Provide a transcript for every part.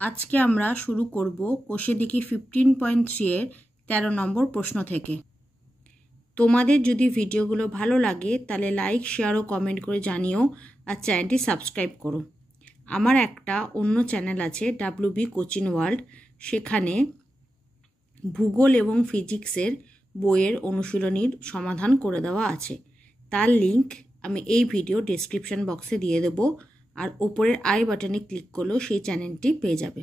আজকে আমরা শুরু করব কোষে দেখি 15.3 এর 13 নম্বর প্রশ্ন থেকে। তোমাদের যদি ভিডিওগুলো ভালো লাগে তাহলে লাইক, শেয়ার ও কমেন্ট করে জানিও, আর চ্যানেলটি সাবস্ক্রাইব করো। আমার একটা অন্য চ্যানেল আছে WB কোচিং ওয়ার্ল্ড, সেখানে ভূগোল এবং ফিজিক্সের বইয়ের অনুশীলনীর সমাধান করে দেওয়া আছে। তার লিংক আমি এই ভিডিও ডেসক্রিপশন বক্সে দিয়ে দেবো, আর ওপরের আই বাটনে ক্লিক করলেও সেই চ্যানেলটি পেয়ে যাবে।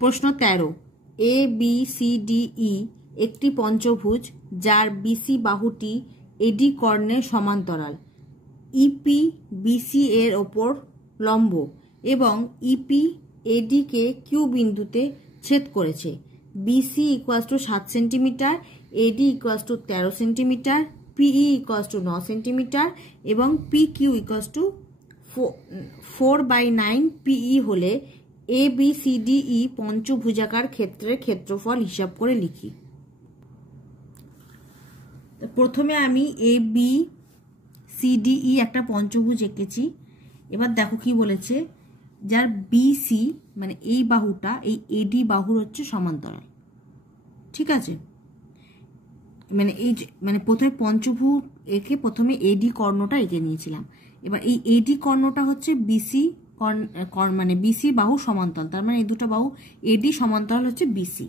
প্রশ্ন 13, ABCDE একটি পঞ্চভুজ যার বিসি বাহুটি এডি কর্ণের সমান্তরাল, ইপি বিসি এর ওপর লম্ব এবং ইপি এডিকে কিউ বিন্দুতে ছেদ করেছে। বিসি = 7 সেন্টিমিটার, এডি = 13 সেন্টিমিটার, পিই = 9 সেন্টিমিটার এবং পিকিউ = 4/9 পিই হলে ABCDE পঞ্চভুজাকার ক্ষেত্রের ক্ষেত্রফল হিসাব করে লিখি। প্রথমে আমি ABCDE একটা পঞ্চভুজ এঁকেছি। এবার দেখো কি বলেছে, যার বিসি মানে এই বাহুটা এই এডি বাহুর হচ্ছে সমান্তরাল। ঠিক আছে, মানে প্রথমে পঞ্চভুজ এঁকে প্রথমে এডি কর্ণটা এঁকে নিয়েছিলাম। এবার এই এডি কর্ণটা হচ্ছে বিসি মানে বিসি বাহু সমান্তরাল, তার মানে এই দুটো বাহু এডি সমান্তরাল হচ্ছে বিসি।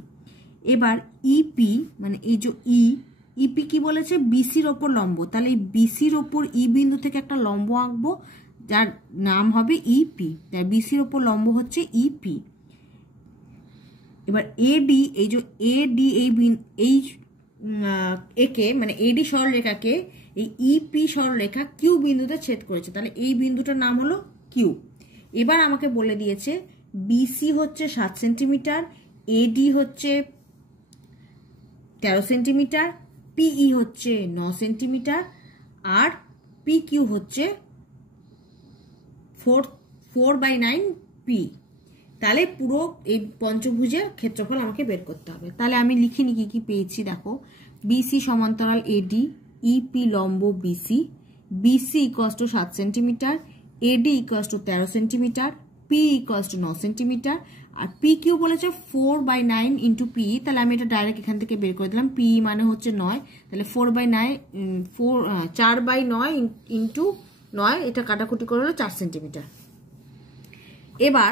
এবার ইপি মানে এই যে ইপি কি বলেছে, বিসির ওপর লম্ব, তাহলে এই বিসির ওপর ই বিন্দু থেকে একটা লম্ব আঁকবো যার নাম হবে ইপি, তাই বিসির ওপর লম্ব হচ্ছে ইপি। এবার এডি এই যে এডি এই একে মানে এডি সরলরেখাকে এই ইপি সরলরেখা কিউ বিন্দুতে ছেদ করেছে, তাহলে এই বিন্দুটার নাম হলো কিউ। এবার আমাকে বলে দিয়েছে বিসি হচ্ছে 7 সেন্টিমিটার, এডি হচ্ছে 13 সেন্টিমিটার, পিই হচ্ছে 9 সেন্টিমিটার আর পিকিউ হচ্ছে 4/9 পি। তাহলে পুরো এই পঞ্চভুজের ক্ষেত্রফল আমাকে বের করতে হবে। তাহলে আমি লিখিনি কি কি পেয়েছি দেখো, বিসি সমান্তরাল এডি, ইপি লম্ব বিসি, বিসি = 7 সেন্টিমিটার, এডি = 13 সেন্টিমিটার, পি = 9 সেন্টিমিটার আর পি কিউ বলেছে 4/9 ইন্টু পি। তাহলে আমি এটা ডাইরেক্ট এখান থেকে বের করে দিলাম, পি মানে হচ্ছে 9, তাহলে 4/9 ইন্টু 9, এটা কাটাকুটি করে হলো 4 সেন্টিমিটার। এবার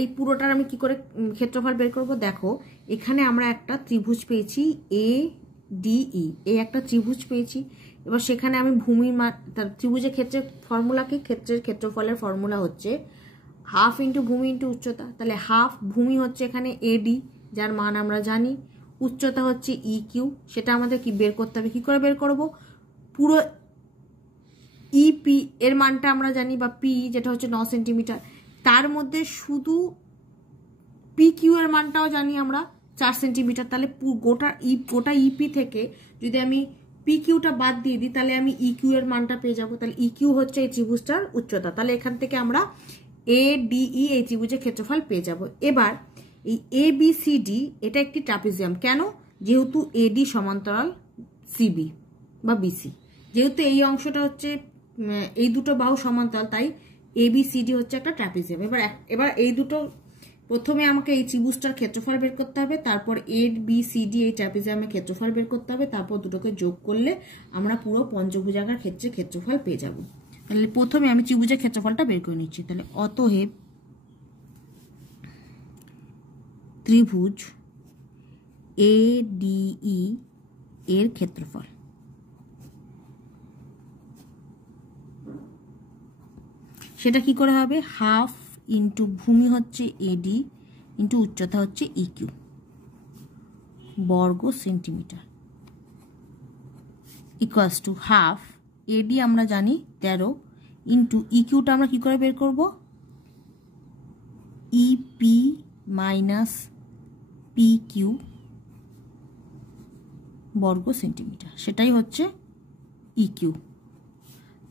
এই পুরোটার আমি কি করে ক্ষেত্রফল বের করব, দেখো এখানে আমরা একটা ত্রিভুজ পেয়েছি ADE, এই একটা ত্রিভুজ পেয়েছি। এবার সেখানে আমি ভূমির মান, ত্রিভুজের ক্ষেত্রের ফর্মুলা কি, ক্ষেত্রের ক্ষেত্রফলের ফর্মুলা হচ্ছে হাফ ইন্টু ভূমি ইন্টু উচ্চতা। তাহলে হাফ ভূমি হচ্ছে এখানে AD, যার মান আমরা জানি, উচ্চতা হচ্ছে EQ, সেটা আমাদের কি বের করতে হবে। কি করে বের করব, পুরো ইপি এর মানটা আমরা জানি, বা পি যেটা হচ্ছে 9 সেন্টিমিটার, তার মধ্যে শুধু পিকিউ এর মানটাও জানি আমরা 4 সেন্টিমিটার। তাহলে গোটা ইপি থেকে যদি আমি পিকিউটা বাদ দিয়ে দিই তাহলে আমি ইকিউ এর মানটা পেয়ে যাবো। তাহলে ইকিউ হচ্ছে এই ত্রিভুজটার উচ্চতা, তাহলে এখান থেকে আমরা ADE এই ত্রিভুজের ক্ষেত্রফল পেয়ে যাব। এবার এই ABCD এটা একটি ট্রাপিজিয়াম, কেন, যেহেতু এডি সমান্তরাল সিবি বা বিসি, যেহেতু এই অংশটা হচ্ছে এই দুটো বাহু সমান্তরাল, তাই ABCD হচ্ছে একটা ট্রাপিজিয়াম। এবার এই দুটো প্রথমে আমাকে এই ত্রিভুজটার ক্ষেত্রফল বের করতে হবে, তারপর ABCD এই ট্রাপিজিয়ামের ক্ষেত্রফল বের করতে হবে, তারপর দুটোকে যোগ করলে আমরা পুরো পঞ্চভুজাকার ক্ষেত্রে ক্ষেত্রফল পেয়ে যাব। তাহলে প্রথমে আমি ত্রিভুজের ক্ষেত্রফলটা বের করে নিচ্ছি। তাহলে অতএব ত্রিভুজ ADE এর ক্ষেত্রফল, সেটা কি করে হবে, হাফ ইন্টু ভূমি হচ্ছে এডি ইন্টু উচ্চতা হচ্ছে ইকিউ বর্গ সেন্টিমিটার ইকুয়ালস টু হাফ এডি আমরা জানি 13 ইন্টু ইকিউটা আমরা কি করে বের করব, ইপি মাইনাস পিকিউ বর্গ সেন্টিমিটার, সেটাই হচ্ছে ইকিউ।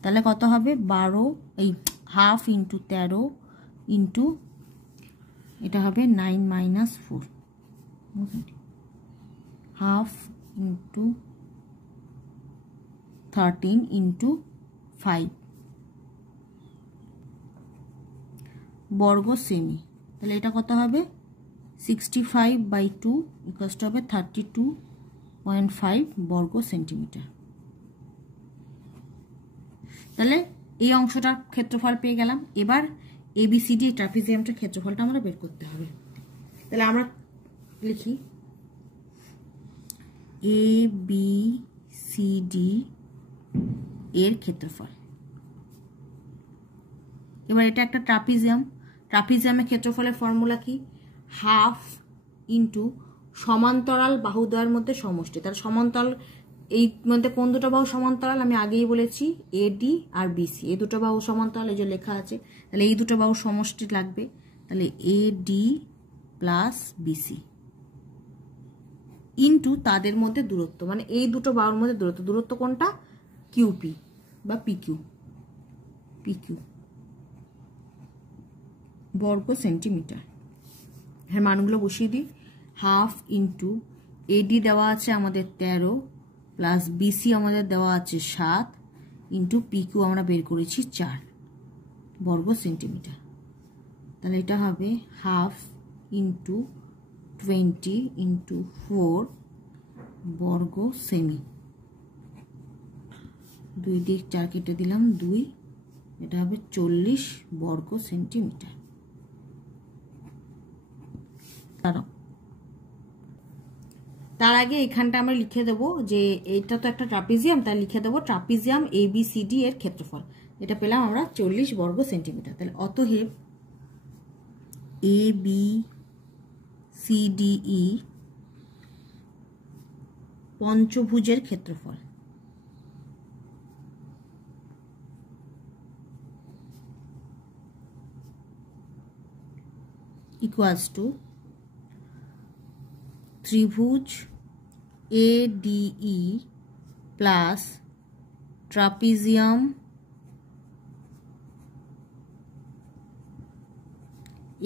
তাহলে কত হবে, 12 এই হাফ ইন্টু 13 ইন্টু এটা হবে 9 - 4, হাফ ইন্টু 13 ইন্টু 5 বর্গ সেমি। তাহলে এটা কত হবে 65/2 ইকুয়াল টু হবে 32.5 বর্গ সেন্টিমিটার। তাহলে এই অংশটার ক্ষেত্রফল পেয়ে গেলাম। এবার ABCD ট্রাপিজিয়ামটার ক্ষেত্রফলটা আমরা বের করতে হবে। তাহলে আমরা লিখি ABCD এর ক্ষেত্রফল। এবার এটা একটা ট্রাপিজিয়াম। ট্রাপিজিয়ামের ক্ষেত্রফলের ফর্মুলা কি? হাফ ইন্টু সমান্তরাল বাহুদ্বয়ের মধ্যে সমষ্টি। তার সমান্তরাল এই মধ্যে কোন দুটো বাহু সমান্তরাল আমি আগেই বলেছি, AD আর BC। এই দুটো বাহু সমান্তরাল, এই যে লেখা আছে। তাহলে এই দুটো বাহু সমষ্টি লাগবে। তাহলে AD প্লাস BC ইন্টু তাদের মধ্যে দূরত্ব, মানে এই দুটো বাহুর মধ্যে দূরত্ব। দূরত্ব কোনটা? QP বা PQ বর্গ সেন্টিমিটার। হ্যাঁ, মানগুলো বসিয়ে দিই। হাফ ইন্টু AD দেওয়া আছে আমাদের 13 প্লাস BC আমাদের দেওয়া আছে 7 ইন্টু PQ আমরা বের করেছি 4 বর্গ সেন্টিমিটার। তাহলে এটা হবে হাফ ইন্টু 20 ইন্টু 4 বর্গ সেমি। 2 দিয়ে 4 কেটে দিলাম 2, এটা হবে 40 বর্গ সেন্টিমিটার। তার আগে এখানটা আমরা লিখে দেবো যে এটা তো একটা ট্রাপিজিয়াম, তাই লিখে দেবো ট্রাপিজিয়াম ABCD এর ক্ষেত্রফল। এটা পেলাম আমরা 40 বর্গ সেন্টিমিটার। তাহলে অতএব ABCDE পঞ্চভুজের ক্ষেত্রফল ইকুয়ালস টু ত্রিভুজ ADE প্লাস ট্রাপিজিয়াম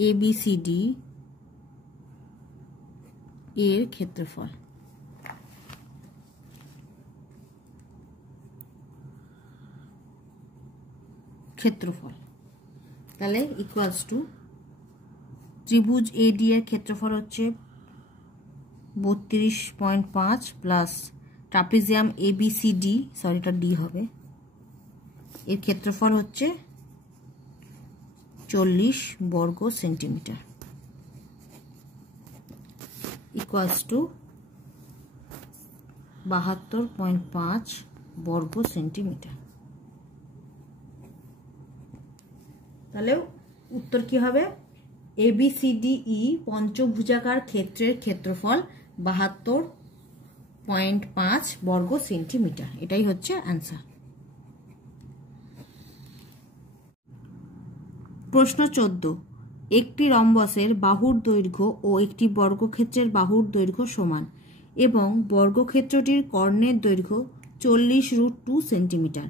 ABCD এর ক্ষেত্রফল। তাহলে ইকুয়ালস টু ত্রিভুজ AD এর ক্ষেত্রফল হচ্ছে 32.5 প্লাস ট্রাপিজিয়াম ABCD, সরি এটা D হবে, এর ক্ষেত্রফল হচ্ছে 40 বর্গ সেন্টিমিটার ইকুয়ালস টু 72.5 বর্গ সেন্টিমিটার। তাহলে উত্তর কি হবে? ABCDE পঞ্চভুজাকার ক্ষেত্রের ক্ষেত্রফল 72.5 বর্গ সেন্টিমিটার। এটাই হচ্ছে অ্যান্সার। প্রশ্ন 14, একটি রম্বসের বাহুর দৈর্ঘ্য ও একটি বর্গক্ষেত্রের বাহুর দৈর্ঘ্য সমান এবং বর্গক্ষেত্রটির কর্ণের দৈর্ঘ্য 40√2 সেন্টিমিটার।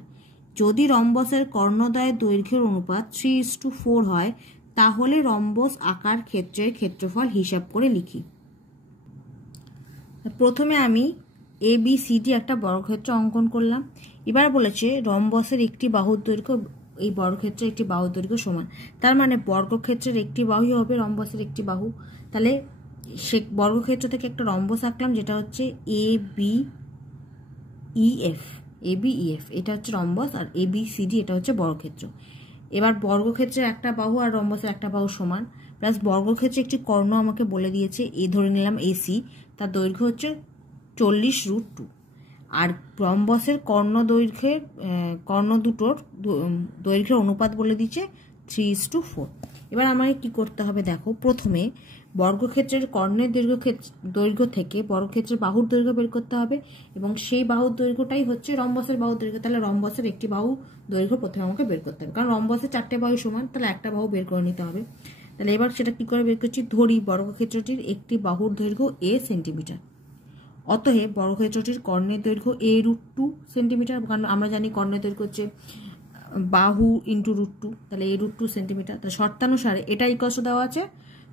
যদি রম্বসের কর্ণদ্বয়ের দৈর্ঘ্যের অনুপাত 3:4 হয় তাহলে রম্বস আকার ক্ষেত্রের ক্ষেত্রফল হিসাব করে লিখি। প্রথমে আমি ABCD একটা বর্গক্ষেত্র অঙ্কন করলাম। এবার বলেছে রম্বসের একটি বাহুর দৈর্ঘ্য এই বর্গক্ষেত্রের একটি বাহুর দৈর্ঘ্য সমান। তার মানে বর্গক্ষেত্রের একটি বাহুই হবে রম্বসের একটি বাহু। তাহলে সে বর্গক্ষেত্র থেকে একটা রম্বস আঁকলাম যেটা হচ্ছে ABEF। এটা হচ্ছে রম্বস, আর ABCD এটা হচ্ছে বর্গক্ষেত্র। এবার বর্গক্ষেত্রের একটা বাহু আর রম্বসের একটা বাহু সমান, প্লাস বর্গক্ষেত্রে একটি কর্ণ আমাকে বলে দিয়েছে, ধরে নিলাম AC, তার দৈর্ঘ্য হচ্ছে 40√2, আর রম্বসের কর্ণ দুটোর দৈর্ঘ্যের অনুপাত বলে দিচ্ছে 3:4। এবার আমাকে কি করতে হবে দেখো, প্রথমে বর্গক্ষেত্রের কর্ণের দৈর্ঘ্য থেকে বর্গক্ষেত্রের বাহুর দৈর্ঘ্য বের করতে হবে, এবং সেই বাহুর দৈর্ঘ্যটাই হচ্ছে রম্বসের বাহুর দৈর্ঘ্য। তাহলে রম্বসের একটি বাহু দৈর্ঘ্য প্রথমে আমাকে বের করতে হবে, কারণ রম্বসের 4টে বাহু সমান, তাহলে একটা বাহু বের করে নিতে হবে। তাহলে এবার সেটা কি করে বের করছি, ধরি বর্গক্ষেত্রটির একটি বাহুর দৈর্ঘ্য A সেন্টিমিটার। অতএব বর্গক্ষেত্রটির কর্ণের দৈর্ঘ্য A√2 সেন্টিমিটার, কারণ আমরা জানি কর্ণের দৈর্ঘ্য হচ্ছে বাহু ইন্টু √2, তাহলে A√2 সেন্টিমিটার। তাহলে শর্তানুসারে এটা ইকস্ট দেওয়া আছে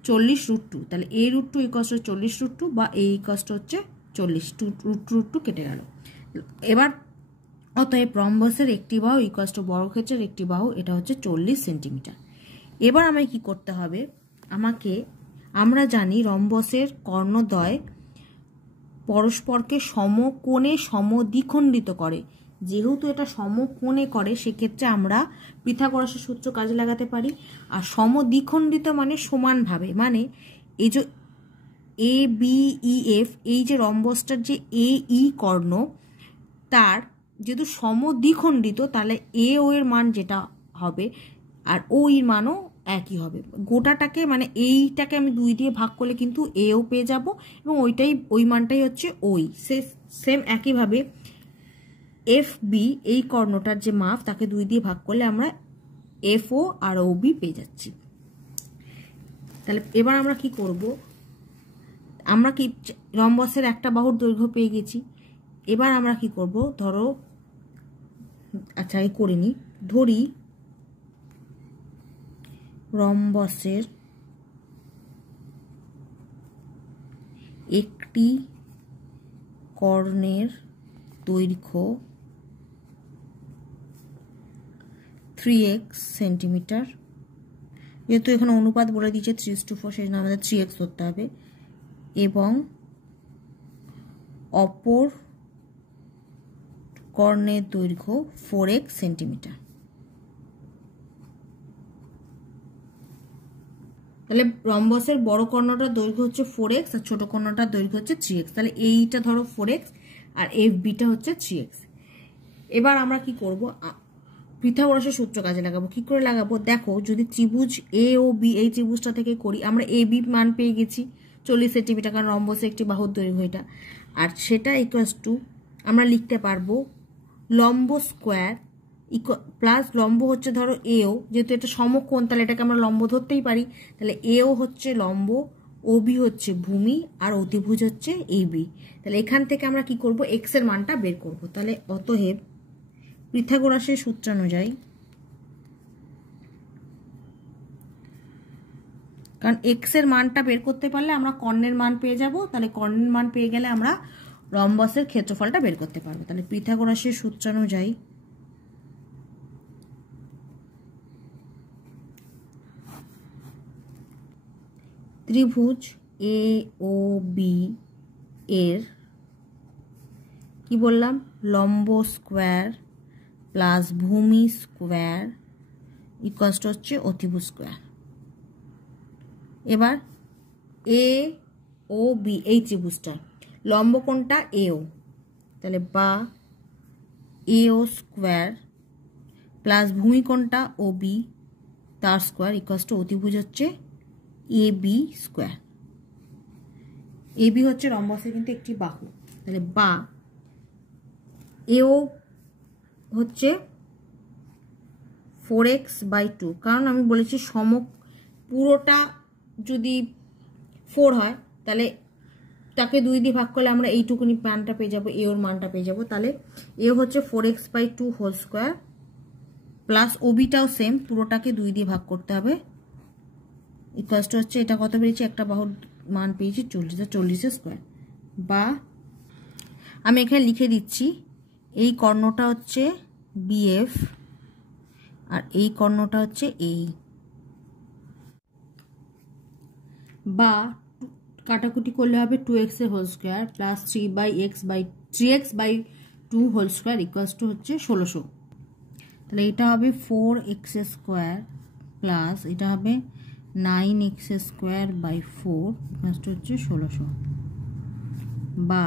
40√2, তাহলে A√2 ইকস্ট 40√2 বা A ইকস্ট হচ্ছে 40, √2 কেটে গেল। এবার অতএব রম্বসের একটি বাহু ইকস্ট বর্গক্ষেত্রের একটি বাহু, এটা হচ্ছে 40 সেন্টিমিটার। এবার আমায় কি করতে হবে, আমরা জানি রম্বসের কর্ণদ্বয় পরস্পরকে সমকোণে সমদ্বিখণ্ডিত করে। যেহেতু এটা সমকোণে করে, সেক্ষেত্রে আমরা পিথাগোরাসের সূত্র কাজে লাগাতে পারি। আর সমদ্বিখণ্ডিত মানে সমানভাবে, মানে এই যে এ বি ই এফ, এই যে রম্বসটার যে এ ই কর্ণ, তার যেহেতু সমদ্বিখণ্ডিত, তাহলে এ ও এর মান যেটা হবে আর ও এর মানও একই হবে। গোটাটাকে মানে এইটাকে আমি 2 দিয়ে ভাগ করলে কিন্তু এও পেয়ে যাব, এবং ওই মানটাই হচ্ছে ওই। সেম একইভাবে এফ বি, এই কর্ণটার যে মাপ, তাকে 2 দিয়ে ভাগ করলে আমরা এফ ও আর ও বি পেয়ে যাচ্ছি। তাহলে এবার আমরা কি করব, আমরা কি রম্বসের একটা বাহুর দৈর্ঘ্য পেয়ে গেছি। এবার আমরা কি করব, ধরো, আচ্ছা এই করে নিই, ধরি রম্বসের একটি কর্ণের দৈর্ঘ্য 3x সেন্টিমিটার। যেহেতু এখানে অনুপাত বলে দিয়েছে 3:4, সেই জন্য আমাদের 3x ধরতে হবে, এবং অপর কর্ণের দৈর্ঘ্য 4x সেন্টিমিটার। তাহলে রম্বসের বড় কর্ণটার দৈর্ঘ্য হচ্ছে 4x আর ছোট কর্ণটার দৈর্ঘ্য হচ্ছে 3x। তাহলে এইটা ধরো 4x আর এফ বিটা হচ্ছে 3x। এবার আমরা কি করব, পিথাগোরাসের সূত্র কাজে লাগাবো। কি করে লাগাবো দেখো, যদি ত্রিভুজ এ ও বি, এই ত্রিভুজটা থেকে করি, আমরা এ বি মান পেয়ে গেছি 40 সেন্টিমিটার, কারণ রম্বসের একটি বাহুর দৈর্ঘ্য এটা। আর সেটা ইকুয়ালস টু আমরা লিখতে পারবো লম্ব স্কোয়ার প্লাস লম্ব হচ্ছে ধরো এও, যেহেতু এটা সমকোণ, তাহলে এটাকে আমরা লম্ব ধরতেই পারি। তাহলে এও হচ্ছে লম্ব, ও বি হচ্ছে ভূমি, আর অতিভুজ হচ্ছে এ বি। তাহলে এখান থেকে আমরা কি করব, এক্স এর মানটা বের করব। তাহলে অতএব পিথাগোরাসের সূত্রানুযায়ী, কারণ এক্স এর মানটা বের করতে পারলে আমরা কর্ণের মান পেয়ে যাব। তাহলে কর্ণের মান পেয়ে গেলে আমরা রম্বসের ক্ষেত্রফলটা বের করতে পারবো। তাহলে পিথাগোরাসের সূত্রানুযায়ী ত্রিভুজ এ ও বি এর কি বললাম, লম্ব স্কোয়ার প্লাস ভূমি স্কোয়ার ইকুয়ালস টু হচ্ছে অতিভুজ স্কোয়ার। এবার এ ও বি, এই ত্রিভুজটা লম্ব কোণটা এও, তাহলে বা এও স্কোয়ার প্লাস ভূমি কোণটা ও বি, তার স্কোয়ার ইকুয়ালস টু অতিভুজ হচ্ছে A B square. A B হচ্ছে রম্বসের কিন্তু একটি বাহু। তাহলে বা এও হচ্ছে 4x/2, কারণ আমি বলেছি পুরোটা যদি 4 হয়, তাহলে তাকে 2 দিয়ে ভাগ করলে আমরা এইটুকুনি মানটা পেয়ে যাবো, এ ওর মানটা পেয়ে যাবো। তাহলে এ হচ্ছে 4x/2 হোল স্কোয়ার প্লাস ওবিটাও সেম, পুরোটাকে 2 দিয়ে ভাগ করতে হবে, ইকুয়ালস হচ্ছে এটা কত পেয়েছি, একটা বাহুর মান পেয়েছি 40 স্কোয়ার। বা আমি এখানে লিখে দিচ্ছি, এই কর্ণটা হচ্ছে বিএফ আর এই কর্ণটা হচ্ছে এই। বা কাটাকুটি করলে হবে 2x এর whole square plus 3x/2 whole square equals to হচ্ছে 1600। তাহলে এটা হবে 4x স্কোয়ার প্লাস এটা হবে 9x square by 4 equals to হচ্ছে 1600। বা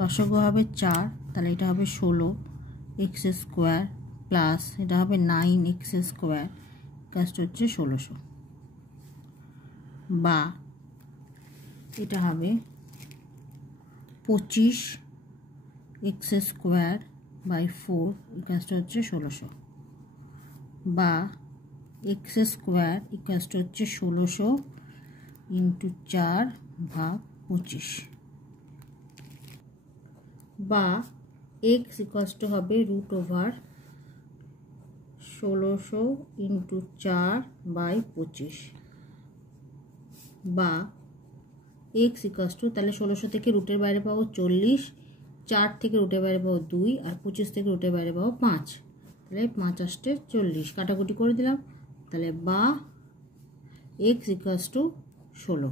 রসগো হবে 4, তাহলে এটা হবে 16x স্কোয়ার প্লাস এটা হবে 9x স্কোয়ার ইকুয়ালস টু হচ্ছে 1600। বা এটা হবে 25x square by 4 equals to হচ্ছে 1600। বা x স্কোয়ার ইকুয়ালস টু হচ্ছে 1600 ইন্টু 4/25। বা x ইকুয়ালস টু হবে √1600 ইন্টু 4/25। বা x ইকুয়ালস টু, তাহলে 1600 থেকে রুটের বাইরে পাবো 40, 4 থেকে রুটের বাইরে পাবো 2, আর 25 থেকে রুটের বাইরে পাবো 5। তাহলে 5 × 8 = 40, কাটাকুটি করে দিলাম, তাহলে বা এক্স ইকুয়ালস টু 16।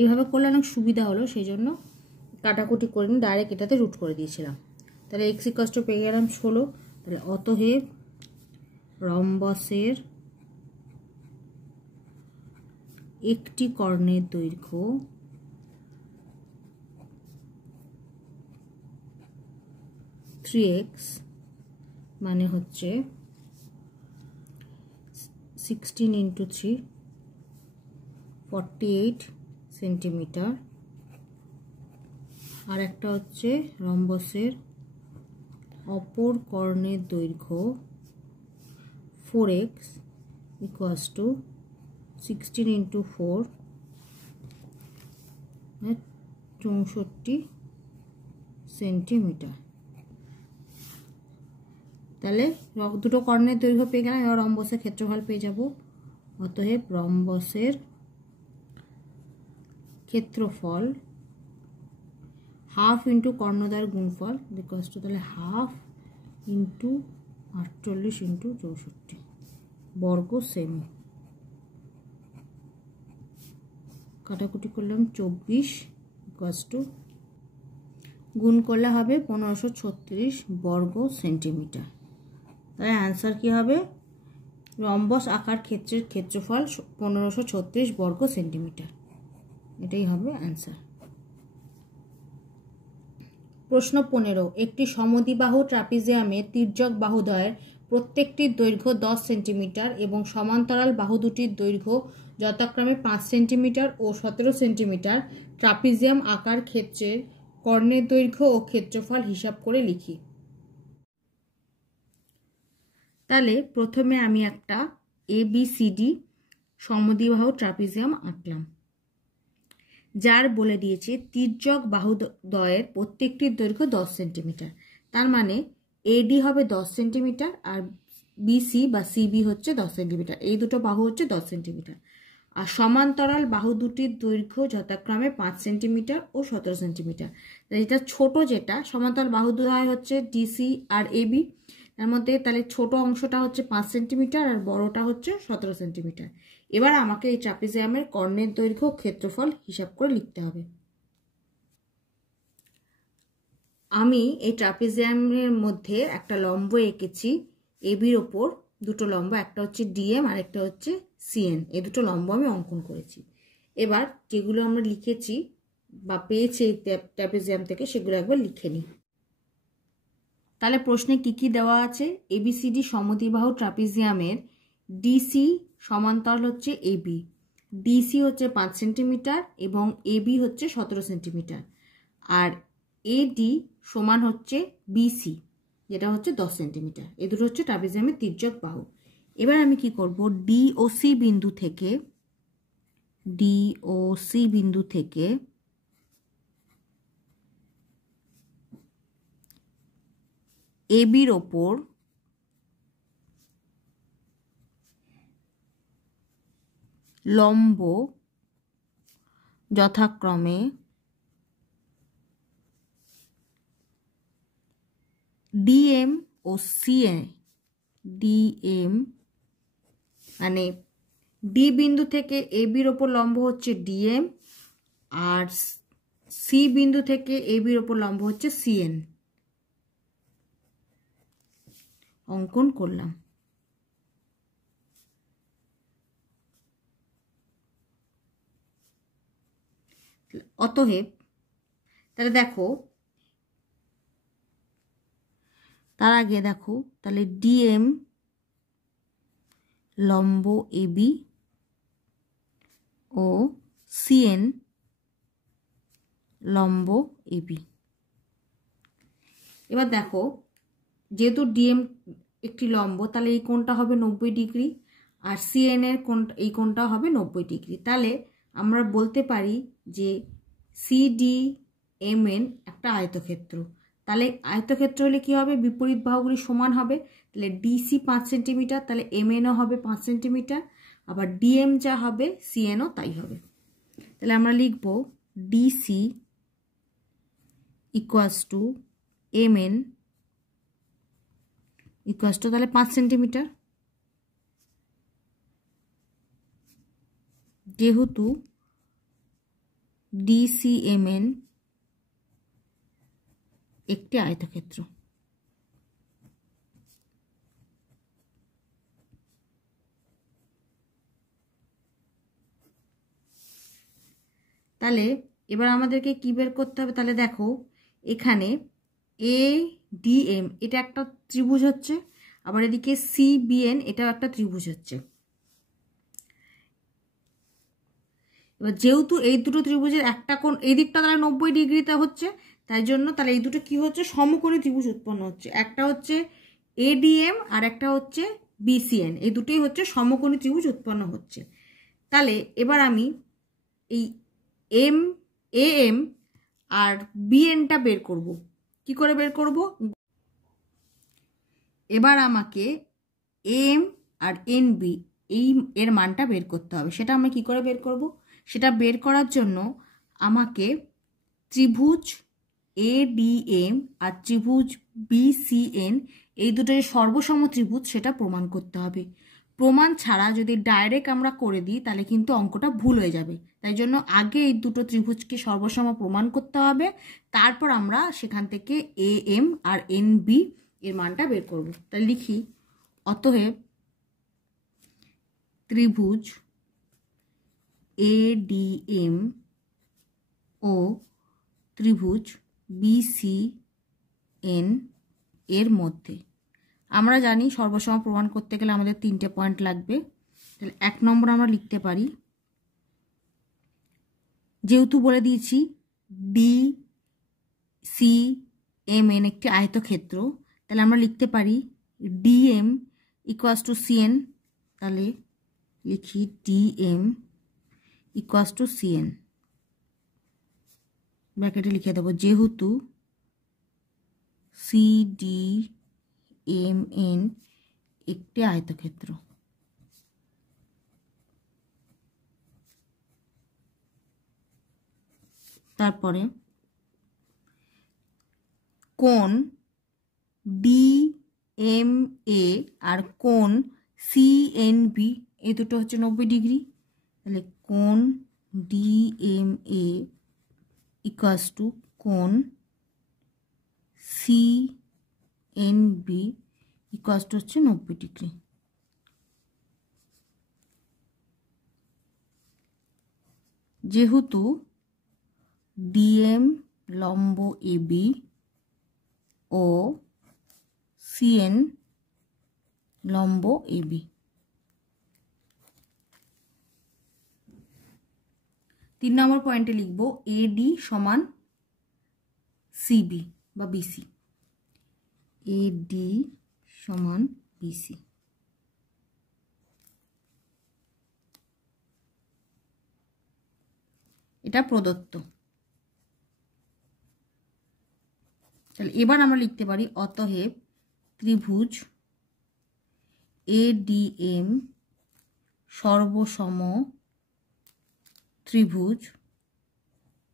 এইভাবে করলে অনেক সুবিধা হলো, সেই জন্য কাটাকুটি করে নিয়ে ডাইরেক্ট এটাতে রুট করে দিয়েছিলাম। তাহলে এক্স ইকুয়ালস টু পেয়ে গেলাম 16। তাহলে অতএব রম্বসের একটি কর্ণের দৈর্ঘ্য 3x মানে হচ্ছে 16 ইন্টু 3 48 সেন্টিমিটার। আর একটা হচ্ছে রম্বসের অপর কর্ণের দৈর্ঘ্য 4x equals to 16 into 4 64 centimetre. তাহলে দুটো কর্ণের দৈর্ঘ্য পেয়ে গেলাম। এবার রম্বসের ক্ষেত্রফল পেয়ে যাব। অতএব রম্বসের ক্ষেত্রফল হাফ ইন্টু কর্ণদ্বয়ের গুণফল ইকুয়ালস টু, তাহলে হাফ ইন্টু 48 ইন্টু 64 বর্গ সেমি। কাটাকুটি করলাম 24 ইকুয়ালস টু, গুণ করলে হবে 1536 বর্গ সেন্টিমিটার। তাহলে অ্যান্সার কী হবে? রম্বস আকার ক্ষেত্রের ক্ষেত্রফল 1536 বর্গ সেন্টিমিটার। এটাই হবে অ্যান্সার। প্রশ্ন 15, একটি সমদ্বিবাহু ট্রাপিজিয়ামের তির্যক বাহুদ্বয়ের প্রত্যেকটির দৈর্ঘ্য 10 সেন্টিমিটার এবং সমান্তরাল বাহু দুটির দৈর্ঘ্য যথাক্রমে 5 সেন্টিমিটার ও 17 সেন্টিমিটার। ট্রাপিজিয়াম আকার ক্ষেত্রের কর্ণের দৈর্ঘ্য ও ক্ষেত্রফল হিসাব করে লিখি। তাহলে প্রথমে আমি একটা ABCD সমদ্বিবাহু ট্রাপিজিয়াম আঁকলাম, যার বলে দিয়েছে তির্যক বাহুদ্বয়ের প্রত্যেকটির দৈর্ঘ্য 10 সেন্টিমিটার। তার মানে AD হবে 10 সেন্টিমিটার আর BC বা CB হচ্ছে 10 সেন্টিমিটার। এই দুটো বাহু হচ্ছে 10 সেন্টিমিটার। আর সমান্তরাল বাহু দুটির দৈর্ঘ্য যথাক্রমে 5 সেন্টিমিটার ও 17 সেন্টিমিটার। এটা ছোট যেটা সমান্তরাল বাহুদ্বয় হচ্ছে DC আর AB। তার মধ্যে তাহলে ছোট অংশটা হচ্ছে 5 সেন্টিমিটার আর বড়টা হচ্ছে 17 সেন্টিমিটার। এবার আমাকে এই ট্রাপিজিয়ামের কর্ণের দৈর্ঘ্য ক্ষেত্রফল হিসাব করে লিখতে হবে। আমি এই ট্রাপিজিয়ামের মধ্যে একটা লম্ব এঁকেছি ABর ওপর, দুটো লম্ব, একটা হচ্ছে DM আর একটা হচ্ছে CN। এই দুটো লম্ব আমি অঙ্কন করেছি। এবার যেগুলো আমরা লিখেছি বা পেয়েছি ট্রাপিজিয়াম থেকে সেগুলো একবার লিখে নিই। তাহলে প্রশ্নে কি কি দেওয়া আছে? ABCD সমদ্বিবাহু ট্রাপিজিয়ামের DC সমান্তরাল হচ্ছে AB, DC হচ্ছে 5 সেন্টিমিটার এবং AB হচ্ছে 17 সেন্টিমিটার, আর AD সমান হচ্ছে BC যেটা হচ্ছে 10 সেন্টিমিটার। এই দুটো হচ্ছে ট্রাপিজিয়ামের তির্যক বাহু। এবার আমি কি করব? DOC বিন্দু থেকে ABর ওপর লম্ব যথাক্রমে DM ও CN, DM মানে D বিন্দু থেকে ABর ওপর লম্ব হচ্ছে DM আর C বিন্দু থেকে ABর ওপর লম্ব হচ্ছে CN অঙ্কন করলাম। অতএব তাহলে দেখো, তার আগে দেখো, তাহলে DM লম্ব AB ও CN লম্ব AB। এবার দেখো, যেহেতু DM একটি লম্ব তাহলে এই কোণটা হবে 90 ডিগ্রি আর CN এর এই কোণটা হবে 90 ডিগ্রি। তাহলে আমরা বলতে পারি যে CDMN একটা আয়তক্ষেত্র। তাহলে আয়তক্ষেত্র হলে কি হবে? বিপরীত বাহুগুলি সমান হবে। তাহলে DC 5 সেন্টিমিটার, তাহলে MNও হবে 5 সেন্টিমিটার, আবার DM যা হবে CNও তাই হবে। তাহলে আমরা লিখব DC equals to MN equals to তাহলে 5 সেন্টিমিটার। যেহেতু DCMN একটি আয়তক্ষেত্র, তাহলে এবার আমাদেরকে কি বের করতে হবে? তাহলে দেখো এখানে ADM এটা একটা ত্রিভুজ হচ্ছে, আবার এদিকে CBN এটাও একটা ত্রিভুজ হচ্ছে। এবার যেহেতু এই দুটো ত্রিভুজের একটা কোণ এই দিকটা তাহলে 90 ডিগ্রিতে হচ্ছে, তাই জন্য তাহলে এই দুটো কি হচ্ছে? সমকোণী ত্রিভুজ উৎপন্ন হচ্ছে। একটা হচ্ছে ADM আর একটা হচ্ছে BCN, এই দুটোই হচ্ছে সমকোণী ত্রিভুজ উৎপন্ন হচ্ছে। তাহলে এবার আমি এই AM আর BNটা বের করব। কি করে বের করব? এবার আমাকে AM আর NB এর মানটা বের করতে হবে। সেটা আমরা কি করে বের করব? সেটা বের করার জন্য আমাকে ত্রিভুজ ADM আর ত্রিভুজ BCN এই দুটো যে সর্বসম ত্রিভুজ সেটা প্রমাণ করতে হবে। প্রমাণ ছাড়া যদি ডাইরেক্ট আমরা করে দিই তাহলে কিন্তু অঙ্কটা ভুল হয়ে যাবে। তাই জন্য আগে এই দুটো ত্রিভুজকে সর্বসম প্রমাণ করতে হবে, তারপর আমরা সেখান থেকে AM আর NB এর মানটা বের করব। তাহলে লিখি, অতএব ত্রিভুজ ADM ও ত্রিভুজ BCN এর মধ্যে, আমরা জানি সর্বসম প্রমাণ করতে গেলে আমাদের 3টে পয়েন্ট লাগবে। তাহলে 1 নম্বর আমরা লিখতে পারি, যেহেতু বলে দিয়েছি DCMN একটি আয়তক্ষেত্র, তাহলে আমরা লিখতে পারি DM ইকুয়ালস টু CN। তাহলে লিখি DM ইকুয়ালস টু CN, ব্র্যাকেটে লিখে দেবো, যেহেতু CDMN একটি আয়তক্ষেত্র। তারপরে কোণ DMA আর কোণ CNB এই দুটো হচ্ছে 90 ডিগ্রি। তাহলে কোণ DMA ইকুয়ালস টু কোণ CNB ইকুয়ালস টু হচ্ছে 90 ডিগ্রি। যেহেতু DM লম্ব AB ও CN লম্ব AB, 3 নম্বর পয়েন্টে লিখব AD সমান CB বা BC। AD সমান BC। এটা প্রদত্ত। তাহলে এবার আমরা লিখতে পারি, অতএব ত্রিভুজ ADM সর্বসম ত্রিভুজ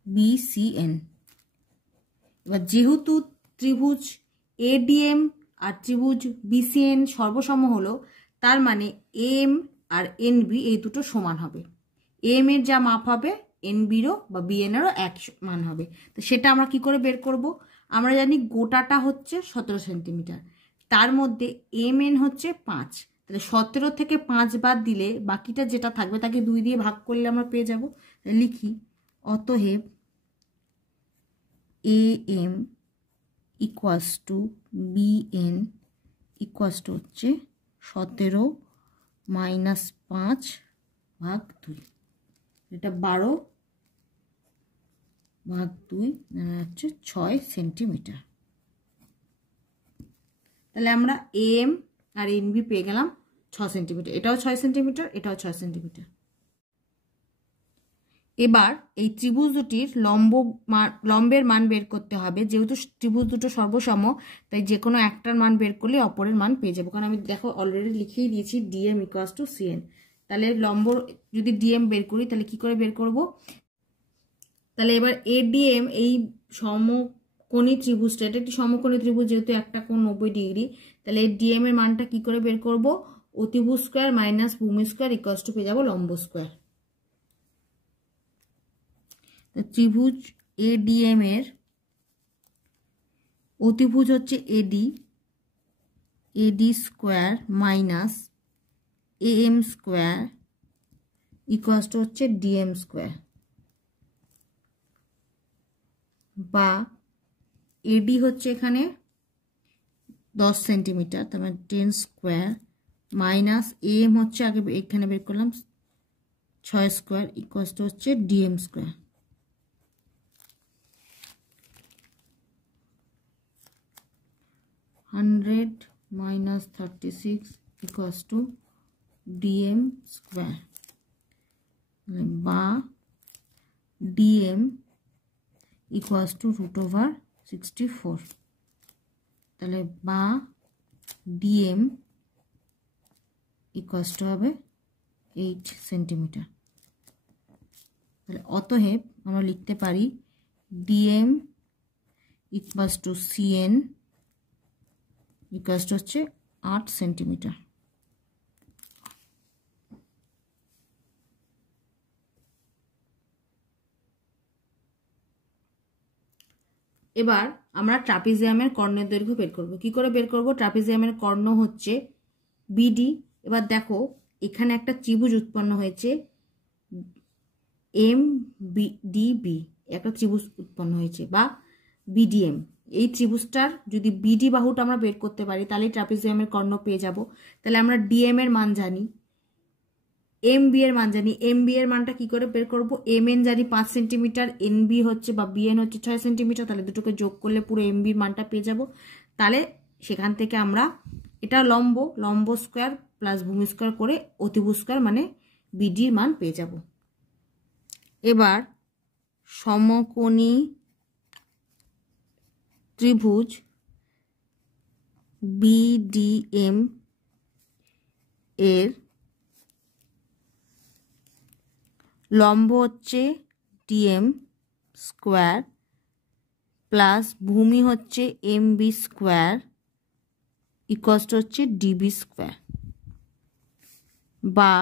BCN। এবার যেহেতু ত্রিভুজ ADM আর ত্রিভুজ BCN সর্বসম হলো, তার মানে AM আর NB এই দুটো সমান হবে। AM এর যা মাপ হবে NBরও বা BN এরও এক মান হবে। তো সেটা আমরা কি করে বের করব? আমরা জানি গোটাটা হচ্ছে 17 সেন্টিমিটার, তার মধ্যে MN হচ্ছে 5। তাহলে 17 থেকে 5 বাদ দিলে বাকিটা যেটা থাকবে তাকে 2 দিয়ে ভাগ করলে আমরা পেয়ে যাব। লিখি, অতএব AM equals to BN equals to হচ্ছে 17 মাইনাস 5 ভাগ 2। এটা 12 ভাগ 2 হচ্ছে 6 সেন্টিমিটার। তাহলে আমরা AM আর NB পেয়ে গেলাম 6 সেন্টিমিটার। এটাও 6 সেন্টিমিটার, এটাও 6 সেন্টিমিটার। এবার এই ত্রিভুজ দুটির লম্বের মান বের করতে হবে। যেহেতু ত্রিভুজ দুটো সর্বসম, তাই যে কোনো একটার মান বের করলে অপরের মান পেয়ে যাবো। কারণ আমি দেখো অলরেডি লিখেই দিয়েছি DM ইকুয়ালস টু CN। তাহলে লম্ব যদি DM বের করি তাহলে কি করে বের করব? তাহলে এবার ADM এই সমকোণী ত্রিভুজটা, এটা একটি সমকোণী ত্রিভুজ, যেহেতু একটা কোণ 90 ডিগ্রি, তাহলে এই DM এর মানটা কি করে বের করব? অতিভুজ স্কোয়ার মাইনাস ভূমি স্কোয়ার ইকুয়ালস টু পেয়ে যাবো লম্ব স্কোয়ার। তো ত্রিভুজ এডিএম এর অতিভুজ হচ্ছে AD, AD square minus AM square equals to হচ্ছে ডিএম স্কোয়ার, বা এডি হচ্ছে এখানে 10 সেন্টিমিটার, তার মানে 10 স্কোয়ার মাইনাস এম হচ্ছে আগে এখানে বের করলাম 6 স্কোয়ার ইকুয়ালস টু হচ্ছে DM square. Hundred minus 36 equals to DM square, বা ডিএম ইকুয়ালস টু √64। তাহলে বা ডিএম ইকুয়ালস টু হবে 8 সেন্টিমিটার। তাহলে অতএব আমরা লিখতে পারি DM equals to CN equals to হচ্ছে 8 সেন্টিমিটার। এবার আমরা ট্রাপিজিয়ামের কর্ণের দৈর্ঘ্য বের করব। কি করে বের করব? ট্রাপিজিয়ামের কর্ণ হচ্ছে বিডি। এবার দেখো এখানে একটা ত্রিভুজ উৎপন্ন হয়েছে এম ডিবি, একটা ত্রিভুজ উৎপন্ন হয়েছে, বা বিডিএম। এই ত্রিভুজটার যদি বিডি বাহুটা আমরা বের করতে পারি তাহলে ট্রাপিজিয়ামের কর্ণ পেয়ে যাব। তাহলে আমরা ডিএম এর মান জানি, এম বি এর মান জানি। এম বি এর মানটা কি করে বের করব? এম এন জানি 5 সেন্টিমিটার, এন বি হচ্ছে বা বিএন হচ্ছে 6 সেন্টিমিটার। তাহলে দুটোকে যোগ করলে পুরো এম বির মানটা পেয়ে যাব। তাহলে সেখান থেকে আমরা এটা লম্ব স্কোয়ার প্লাস ভূমি স্কোয়ার করে অতিভুজ স্কোয়ার মানে বিডির মান পেয়ে যাব। এবার সমকোণী ত্রিভুজ বিডিএম এর লম্ব হচ্ছে ডিএম স্কোয়ার প্লাস ভূমি হচ্ছে M B square equals to হচ্ছে ডিবি স্কোয়ার, বা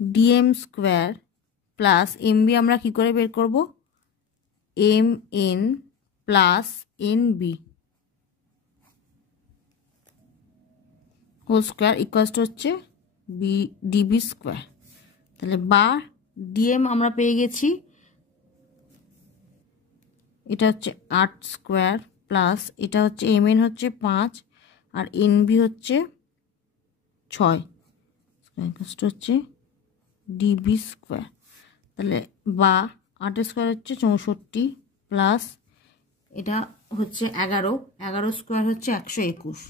DM square plus M B আমরা কী করে বের করব? M N plus N B whole square equals to হচ্ছে ডিবি স্কোয়ার। তাহলে বা ডিএম আমরা পেয়ে গেছি, এটা হচ্ছে 8 স্কোয়ার প্লাস এটা হচ্ছে এম এন হচ্ছে 5 আর এন বি হচ্ছে 6 হচ্ছে ডিবি স্কোয়ার। তাহলে বা 8 স্কোয়ার হচ্ছে 64 প্লাস এটা হচ্ছে 11 স্কোয়ার হচ্ছে 121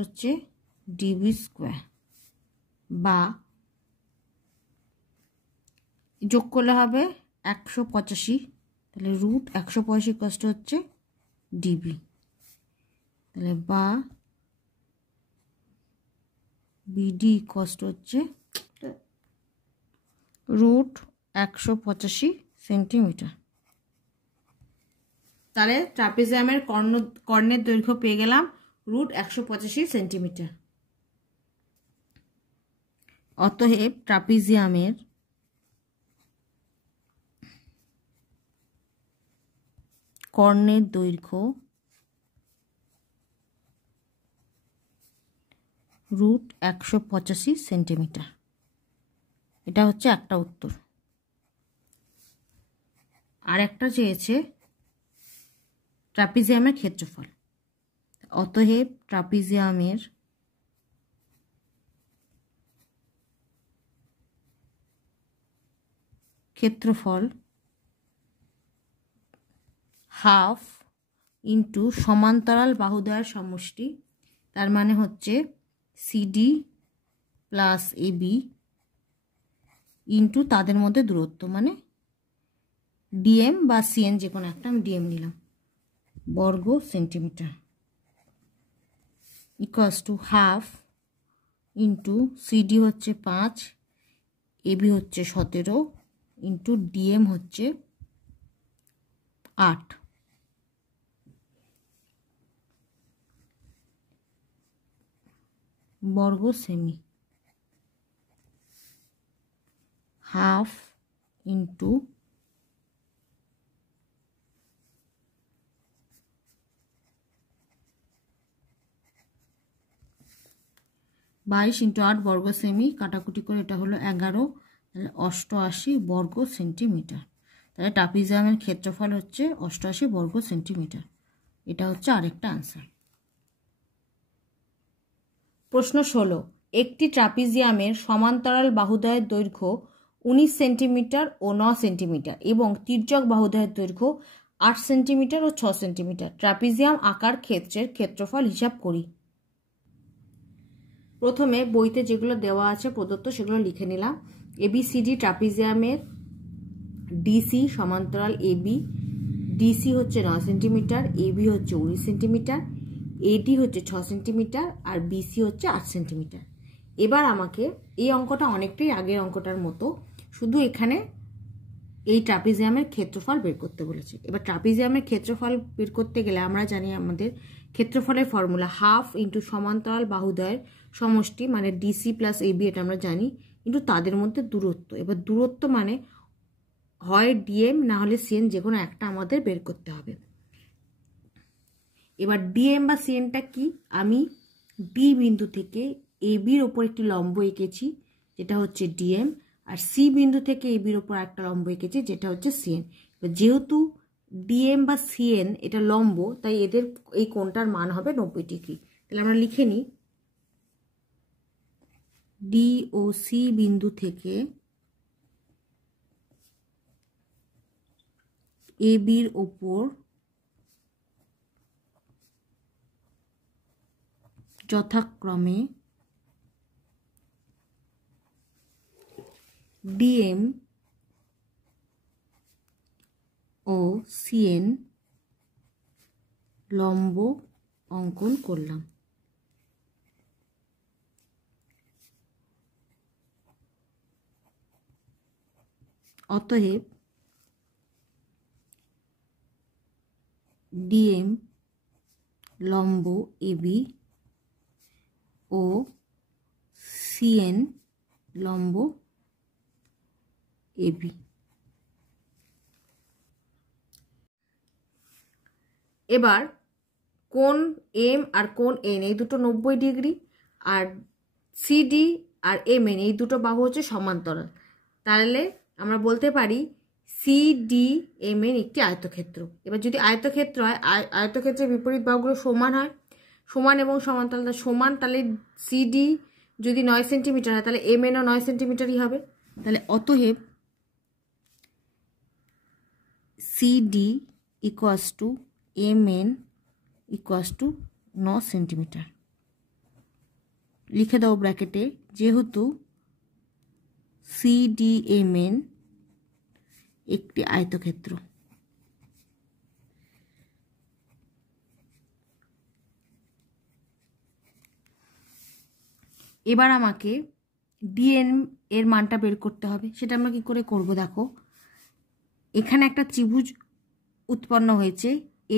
হচ্ছে ডিবি স্কোয়ার, বা যোগ করলে হবে 185। তাহলে √185 কষ্ট হচ্ছে ডিবি। তাহলে বা বিডি কষ্ট হচ্ছে √185 সেন্টিমিটার। তাহলে ট্রাপিজিয়ামের কর্ণের দৈর্ঘ্য পেয়ে গেলাম √185 সেন্টিমিটার। অতএব ট্রাপিজিয়ামের কর্ণের দৈর্ঘ্য √185 সেন্টিমিটার। এটা হচ্ছে একটা উত্তর। আর একটা চেয়েছে ট্রাপিজিয়ামের ক্ষেত্রফল। অতএব ট্রাপিজিয়ামের ক্ষেত্রফল হাফ ইন্টু সমান্তরাল বাহুদ্বয়ের সমষ্টি, তার মানে হচ্ছে সিডি প্লাস এবি ইন্টু তাদের মধ্যে দূরত্ব, মানে ডিএম বা সিএন যে কোনো একটা, আমি ডিএম নিলাম, বর্গ centimetre equals to half into CD হচ্ছে 5, এবি হচ্ছে 17 ইন্টু ডিএম হচ্ছে 8। বর্গ সেমি, হাফ ইন্টু 22 ইন্টু 8 বর্গ সেমি, কাটাকুটি করে এটা হলো 11, তাহলে 88 বর্গ সেন্টিমিটার। তাহলে ট্রাপিজিয়ামের ক্ষেত্রফল হচ্ছে 88 বর্গ সেন্টিমিটার। এটা হচ্ছে আরেকটা আনসার। প্রশ্ন 16, একটি ট্রাপিজিয়ামের সমান্তরাল বাহুদ্বয়ের দৈর্ঘ্য 19 সেন্টিমিটার ও 9 সেন্টিমিটার এবং তির্যক বাহুদ্বয়ের দৈর্ঘ্য 8 সেন্টিমিটার ও 6 সেন্টিমিটার। ট্রাপিজিয়াম আকার ক্ষেত্রের ক্ষেত্রফল হিসাব করি। প্রথমে বইতে যেগুলো দেওয়া আছে প্রদত্ত সেগুলো লিখে নিলাম। এবিসিডি ট্রাপিজিয়ামের ডিসি সমান্তরাল এবি, ডিসি হচ্ছে 9 সেন্টিমিটার, এবি হচ্ছে 19 সেন্টিমিটার, এডি হচ্ছে 6 সেন্টিমিটার আর বিসি হচ্ছে 8 সেন্টিমিটার। এবার আমাকে এই অঙ্কটা অনেকটাই আগের অঙ্কটার মতো, শুধু এখানে এই ট্রাপিজিয়ামের ক্ষেত্রফল বের করতে বলেছে। এবার ট্রাপিজিয়ামের ক্ষেত্রফল বের করতে গেলে আমরা জানি আমাদের ক্ষেত্রফলের ফর্মুলা হাফ ইন্টু সমান্তরাল বাহুদ্বয়ের সমষ্টি মানে ডিসি প্লাস এবি, এটা আমরা জানি, কিন্তু তাদের মধ্যে দূরত্ব। এবার দূরত্ব মানে হয় ডিএম না হলে সিএন, যে কোনো একটা আমাদের বের করতে হবে। এবার ডিএম বা সিএনটা কি, আমি ডি বিন্দু থেকে এবির ওপর একটি লম্ব এঁকেছি যেটা হচ্ছে ডিএম, আর সি বিন্দু থেকে এবির ওপর একটা লম্ব এঁকেছি যেটা হচ্ছে সিএন। এবার যেহেতু ডিএম বা সিএন এটা লম্ব, তাই এদের এই কোণটার মান হবে 90 ডিগ্রি। তাহলে আমরা লিখে নিই, ডি ও সি বিন্দু থেকে এবির ওপর যথাক্রমে ডিএম ও সিএন লম্ব অঙ্কন করলাম। অতএব ডিএম লম্ব এবি ও সিএন লম্ব এবি। এবার কোণ এম আর কোণ এন এই দুটো 90 ডিগ্রি, আর সিডি আর এম এন এই দুটো বাহু হচ্ছে সমান্তরাল। তাহলে আমরা বলতে পারি সিডি এম এন একটি আয়তক্ষেত্র। এবার যদি আয়তক্ষেত্র হয়, আয়তক্ষেত্রের বিপরীত বাহুগুলো সমান হয়, সমান এবং সমান্তরাল সমান, তাহলে সিডি যদি 9 সেন্টিমিটার হয় তাহলে এম এনও 9 সেন্টিমিটারই হবে। তাহলে অতএব CD equals to M N equals to 9 centimetre. লিখে দাও ব্র্যাকেটে, যেহেতু সিডিএমএন একটি আয়তক্ষেত্র। এবার আমাকে ডিএন এর মানটা বের করতে হবে। সেটা আমরা কি করে করব, দেখো এখানে একটা ত্রিভুজ উৎপন্ন হয়েছে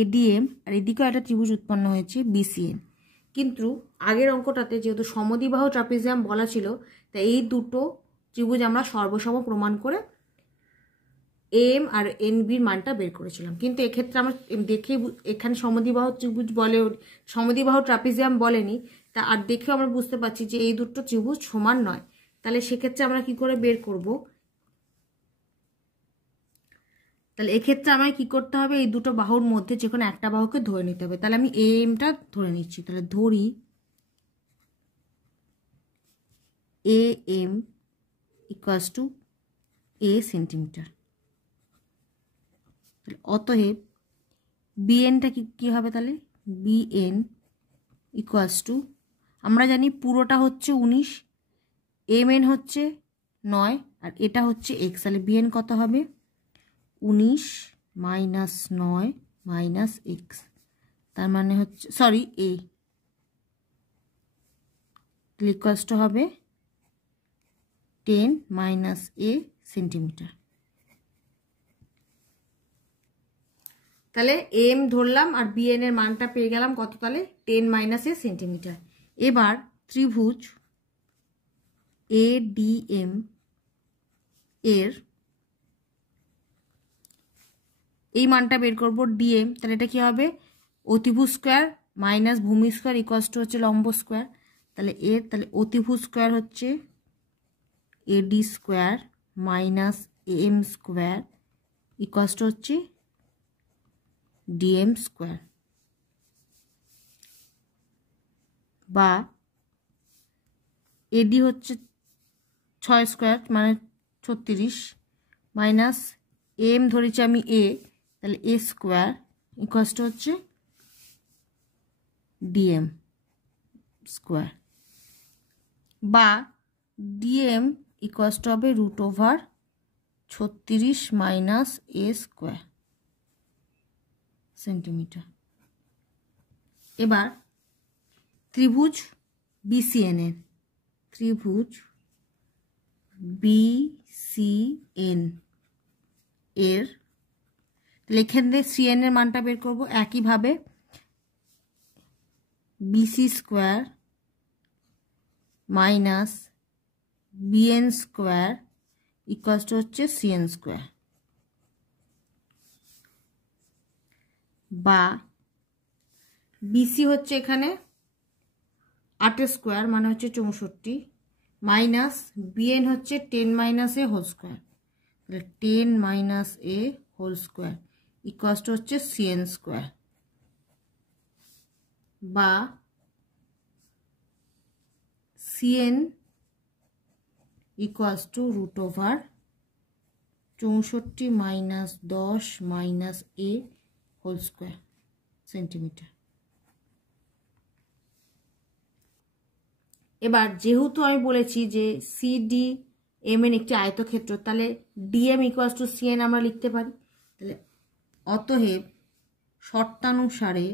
এডিএম, আর এদিকেও একটা ত্রিভুজ উৎপন্ন হয়েছে বিসিএন। কিন্তু আগের অঙ্কটাতে যেহেতু সমদ্বিবাহু ট্রাপিজিয়াম বলা ছিল, তাই এই দুটো ত্রিভুজ আমরা সর্বসম প্রমাণ করে এম আর এন বির মানটা বের করেছিলাম। কিন্তু এক্ষেত্রে আমরা দেখে এখানে সমদ্বিবাহু ত্রিভুজ বলে, সমদ্বিবাহু ট্রাপিজিয়াম বলেনি, তা আর দেখেও আমরা বুঝতে পারছি যে এই দুটো ত্রিভুজ সমান নয়। তাহলে সেক্ষেত্রে আমরা কি করে বের করব, তাহলে এক্ষেত্রে আমায় কি করতে হবে, এই দুটো বাহুর মধ্যে যে কোনো একটা বাহুকে ধরে নিতে হবে। তাহলে আমি এমটা ধরে নিচ্ছি, তাহলে ধরি A M equals to A centimetre. অতএব বিএনটা কি হবে, তাহলে বিএন ইকুয়াস টু, আমরা জানি পুরোটা হচ্ছে 19, এম এন হচ্ছে 9 আর এটা হচ্ছে এক্স। তাহলে বিএন কত হবে, 19 মাইনাস 9 মাইনাস এক্স, তার মানে হচ্ছে সরি এ ইকুয়াস টু হবে 10 মাইনাস এ সেন্টিমিটার। তাহলে এম ধরলাম আর বিএন এর মানটা পেয়ে গেলাম কত, তাহলে 10 মাইনাস এ সেন্টিমিটার। এবার ত্রিভুজ এডিএম এর এই মানটা বের করব ডিএম, তাহলে এটা কি হবে অতিভুজ স্কোয়ার মাইনাস ভূমি স্কোয়ার ইকুয়ালস টু হচ্ছে লম্ব স্কোয়ার। তাহলে তাহলে অতিভুজ স্কোয়ার হচ্ছে AD square minus M square equals to হচ্ছে ডিএম স্কোয়ার, বা এডি হচ্ছে 6 স্কোয়ার মানে 36 মাইনাস এম ধরেছি আমি এ, তাহলে এ স্কোয়ার ইকুয়ালস টু হচ্ছে ডিএম স্কোয়ার, বা ডিএম ইকুয়ালস টু হবে root over 36 minus A square centimetre. এবার ত্রিভুজ বিসিএন এর, ত্রিভুজ বিসিএন এর লেখেন দিয়ে সিএন এর মানটা বের করব একইভাবে BC square minus BN square equals to হচ্ছে সিএন স্কোয়ার, বা বিসি হচ্ছে এখানে 8 স্কোয়ার মানে হচ্ছে 64 মাইনাস বিএন হচ্ছে 10 মাইনাস এ হোল স্কোয়ার, তাহলে 10 minus A whole square equals to হচ্ছে সিএন স্কোয়ার, বা CN equals to root over 64 minus 10 minus A whole square centimetre. এবার যেহেতু আমি বলেছি যে সিডি এম এন একটি আয়তক্ষেত্র, তাহলে ডিএম ইকুয়ালস টু সিএন আমরা লিখতে পারি। তাহলে অতএব শর্তানুসারে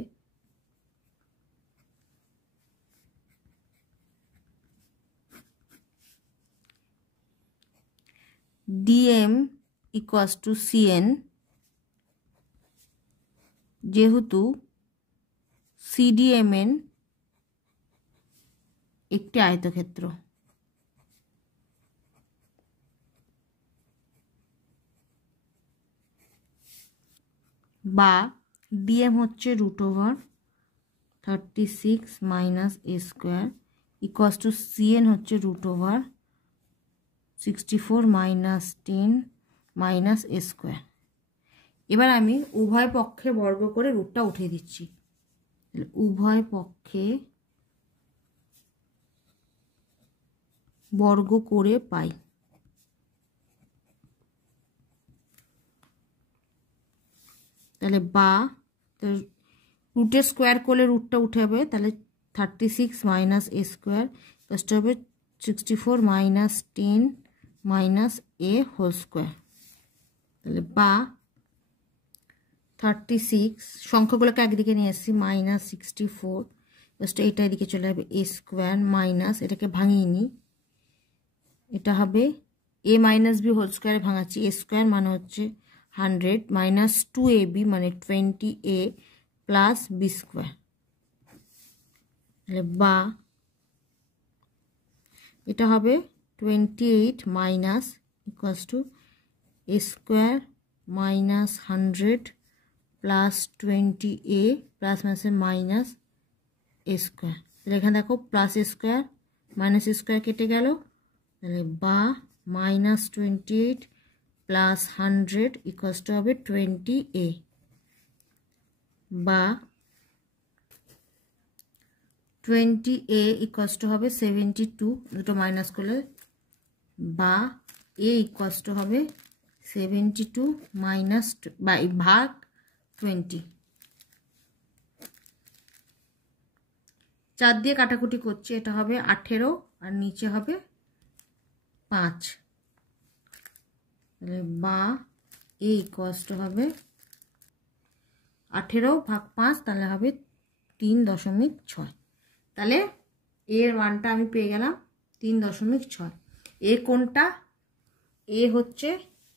ডিএম ইকুয়ালস টু সিএন, যেহেতু সিডিএমএন একটি আয়তক্ষেত্র, বা ডিএম হচ্ছে root over 36 minus A square equals to CN হচ্ছে root over 64 minus 10 minus A square. এবার আমি উভয় পক্ষে বর্গ করে রুটটা উঠিয়ে দিচ্ছি, উভয় পক্ষে বর্গ করে পাই, তাহলে বা রুটের স্কোয়ার করলে রুটটা উঠে হবে, তাহলে 36 মাইনাস এ স্কোয়ার প্লাসটা হবে 64 minus 10 minus A whole square, তাহলে বা 36 সংখ্যাগুলোকে একদিকে নিয়ে এসেছি মাইনাস 64 প্লাসটা এটা এদিকে চলে যাবে এ স্কোয়ার মাইনাস এটাকে ভাঙিয়ে নিই, এটা হবে এ মাইনাস বি হোল স্কোয়ারে ভাঙাচ্ছি, এ স্কোয়ার মানে হচ্ছে 100 মাইনাস 2ab মানে 20a প্লাস বি স্কোয়ার, তাহলে বা এটা হবে 28 minus equals to A square minus 100 plus 20a plus মাইনাসে মাইনাস এ স্কোয়ার, তাহলে এখানে দেখো plus A square minus A square কেটে গেল, তাহলে বা মাইনাস 28 প্লাস 100 ইকুয়ালস টু হবে 20a, বা 20a ইকুয়ালস টু হবে 72, দুটো মাইনাস করলে, বা a ইকুয়ালস টু হবে 72 মাইনাস ভাগ 20। 4 দিয়ে কাটাকুটি করছি, এটা হবে 18 আর নিচে হবে 5, তাহলে বা এ ইকুয়ালস টু হবে 18 ভাগ 5, তাহলে হবে 3.6, তাহলে এর মানটা আমি পেয়ে গেলাম 3.6। এ কোনটা? এ হচ্ছে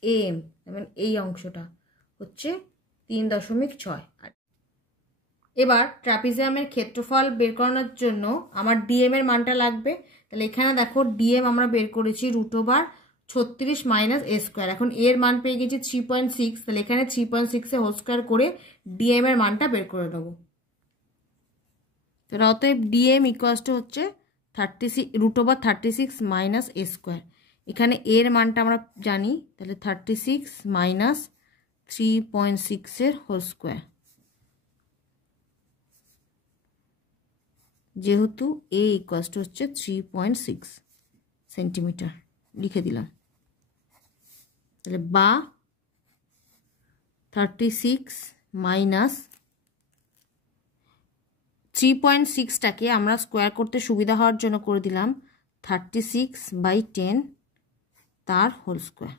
এম, এবং এই অংশটা হচ্ছে 3.6। এবার ট্রাপিজিয়ামের ক্ষেত্রফল বের করানোর জন্য আমার ডিএম এর মানটা লাগবে। তাহলে এখানে দেখো ডিএম আমরা বের করেছি root over 36 minus A square. এখন এর মান পেয়ে গেছি 3.6, তাহলে এখানে 3.6 হোল স্কোয়ার করে ডিএম এর মানটা বের করে নেবো। তাহলে অতএব ডিএম ইকুয়ালস টু হচ্ছে 36 মাইনাস এ স্কোয়ার। এখানে এর মানটা আমরা জানি, তাহলে 36 মাইনাস 3.6 হোল স্কোয়ার, যেহেতু এ ইকুয়ালস টু হচ্ছে 3.6 সেন্টিমিটার লিখে দিলাম। তাহলে বা 36 মাইনাস 3.6টাকে আমরা স্কোয়ার করতে সুবিধা হওয়ার জন্য করে দিলাম 36/10 তার হোল স্কোয়ার।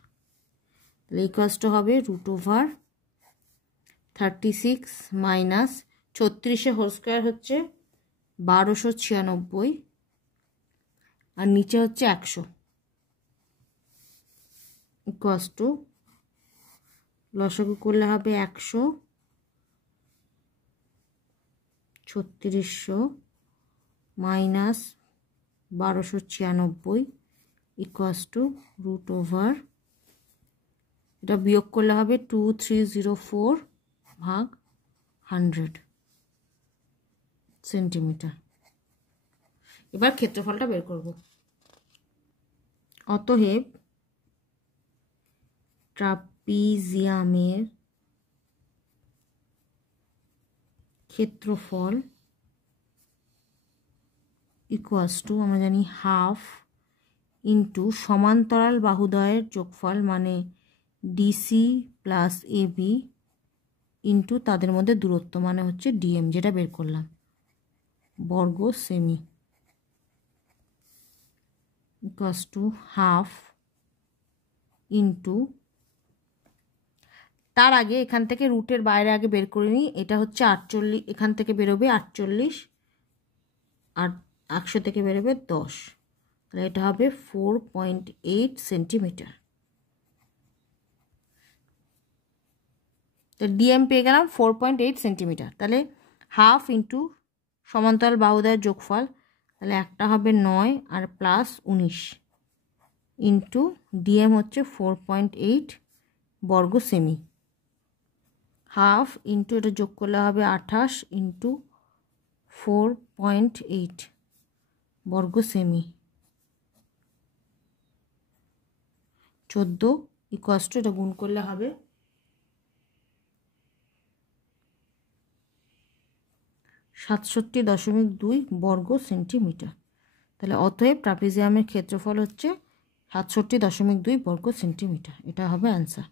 তাহলে ইকুয়ালস টু হবে √36 মাইনাস 36 হোল স্কোয়ার হচ্ছে 1296 আর নিচে হচ্ছে 100 ইকুয়ালস টু লসাগু করলে হবে 100 3600 মাইনাস 1296 ইকুয়ালস টু √, এটা বিয়োগ করলে হবে 2304/100 সেন্টিমিটার। এবার ক্ষেত্রফলটা বের করব। অতএব ট্রাপিজিয়ামের ক্ষেত্রফল ইকুয়ালস টু আমরা জানি হাফ ইন্টু সমান্তরাল বাহুদ্বয়ের যোগফল মানে ডিসি প্লাস এবি ইন্টু তাদের মধ্যে দূরত্ব মানে হচ্ছে ডিএম, যেটা বের করলাম, বর্গ semi, equals to half into, তার আগে এখান থেকে রুটের বাইরে আগে বের করে নিই, এটা হচ্ছে 48, এখান থেকে বেরোবে 48 আর 100 থেকে বেরোবে 10, তাহলে এটা হবে 4.8 সেন্টিমিটার। তো ডিএম পেয়ে গেলাম 4.8 সেন্টিমিটার। তাহলে হাফ ইন্টু সমান্তরাল বাহুদ্বয়ের যোগফল, তাহলে একটা হবে 9 আর প্লাস 19 ইন্টু ডিএম হচ্ছে 4.8 বর্গ সেমি, হাফ ইন্টু এটা যোগ করলে হবে 28 ইন্টু 4.8 বর্গ সেমি 14 ইকুয়ালস টু, এটা গুণ করলে হবে 67.2 বর্গ সেন্টিমিটার। তাহলে অতএব ট্রাপিজিয়ামের ক্ষেত্রফল হচ্ছে 67.2 বর্গ সেন্টিমিটার। এটা হবে অ্যান্সার।